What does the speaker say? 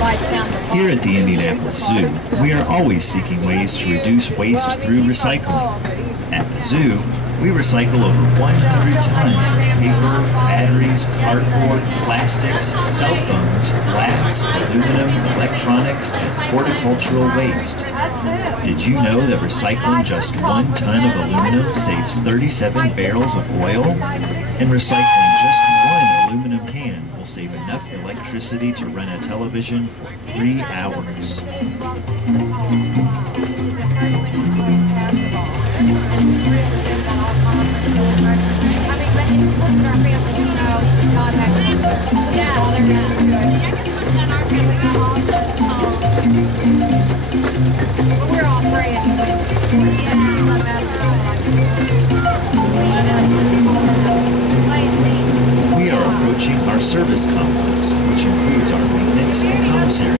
Here at the Indianapolis Zoo, we are always seeking ways to reduce waste through recycling. At the zoo, we recycle over 100 tons of paper, batteries, cardboard, plastics, cell phones, glass, aluminum, electronics, and horticultural waste. Did you know that recycling just 1 ton of aluminum saves 37 barrels of oil? And recycling just 1 aluminum can will save enough electricity to run a television for 3 hours. We are approaching our service complex, which includes our maintenance and commissary.